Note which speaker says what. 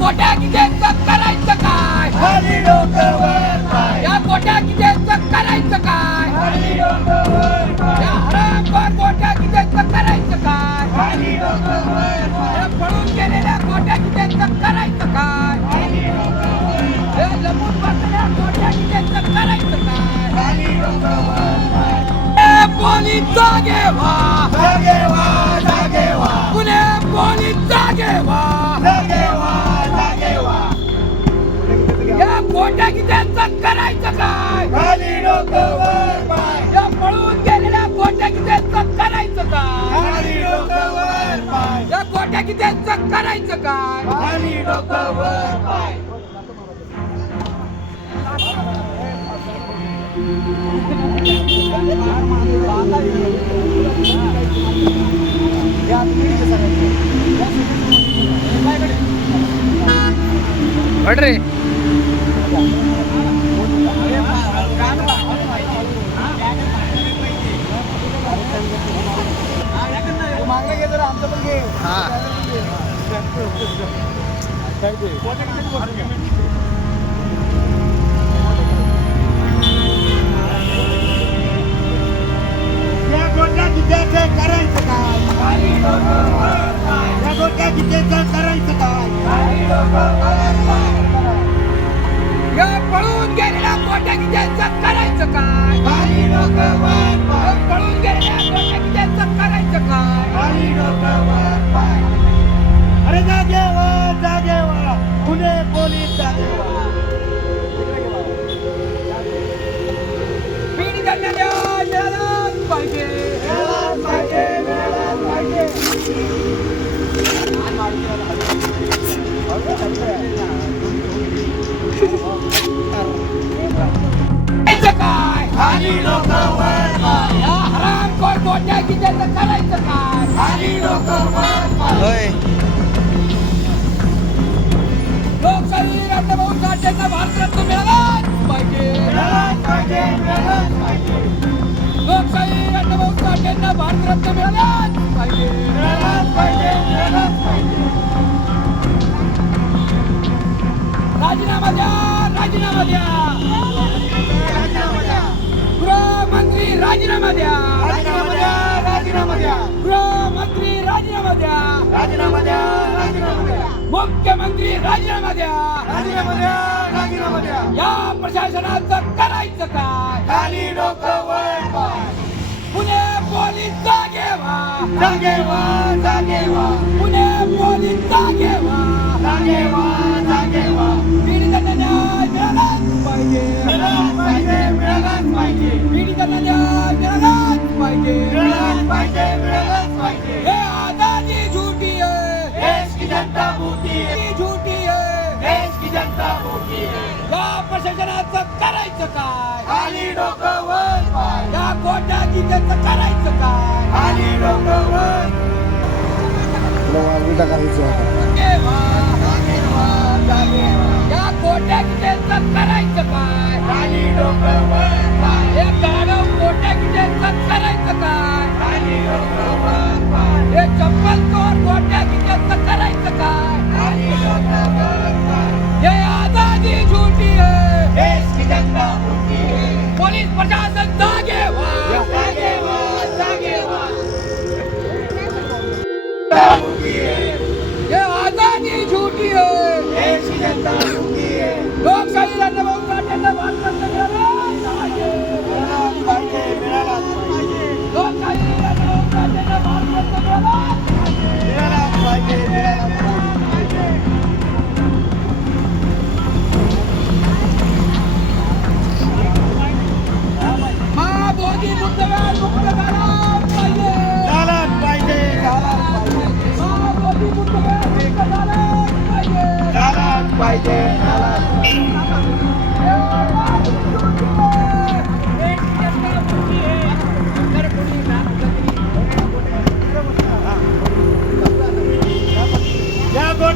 Speaker 1: गोट्या किजेचं करायचं काय? या गोट्या किजेचं करायचं काय? या हरामखोर किजेचं करायचं काय? या पळून गेलेल्या गोट्या किजेचं करायचं काय? गोट्या किजेचं करायचं काय? पोलीस जागे व्हा. करायचं काय?
Speaker 2: खाली डोकं वर पाय.
Speaker 1: या पळून गेलेल्या गोट्या किजेचं करायचं काय?
Speaker 2: खाली डोकं वर पाय.
Speaker 1: या गोट्या करायचं काय?
Speaker 2: खाली डोकं वर पाय.
Speaker 1: रे
Speaker 2: या गोट्या कित्याचं करायचं काय खाली करायचं काय?
Speaker 1: पळून करायचं काय भारतरत्न मिळालाच पाहिजे लोकशाही रत्नभाऊ साठेंना भारतरत्न
Speaker 2: मिळाला
Speaker 1: राजीनामा द्या राजीनामा द्या
Speaker 2: राजीनामा द्या
Speaker 1: गृहमंत्री राजीनामा द्या
Speaker 2: राजीनामा द्या राजीनामा द्या
Speaker 1: मुख्यमंत्री राजीनामा द्या
Speaker 2: राजीनामा द्या राजीनामा द्या
Speaker 1: या प्रशासनाचं करायचं काय
Speaker 2: खाली डोकं वर पाय
Speaker 1: पुणे पोलीस जागे व्हा
Speaker 2: जागे व्हा जागे व्हा
Speaker 1: पुणे पोलीस जागे व्हा
Speaker 2: जागे व्हा
Speaker 1: प्रशासनाचं करायचं काय?
Speaker 2: खाली डोकं वर पाय.
Speaker 1: या गोट्या किल्ल्याचं करायचं काय?
Speaker 2: खाली डोकं वर.
Speaker 1: या करायचं काय?
Speaker 2: खाली डोकं वर पाय.
Speaker 1: हे गाडव गोट्या किल्ल्याचं करायचं काय?
Speaker 2: खाली डोकं वर पाय.
Speaker 1: हे चप्पल चोर गोट्या किल्ल्याचं करायचं काय?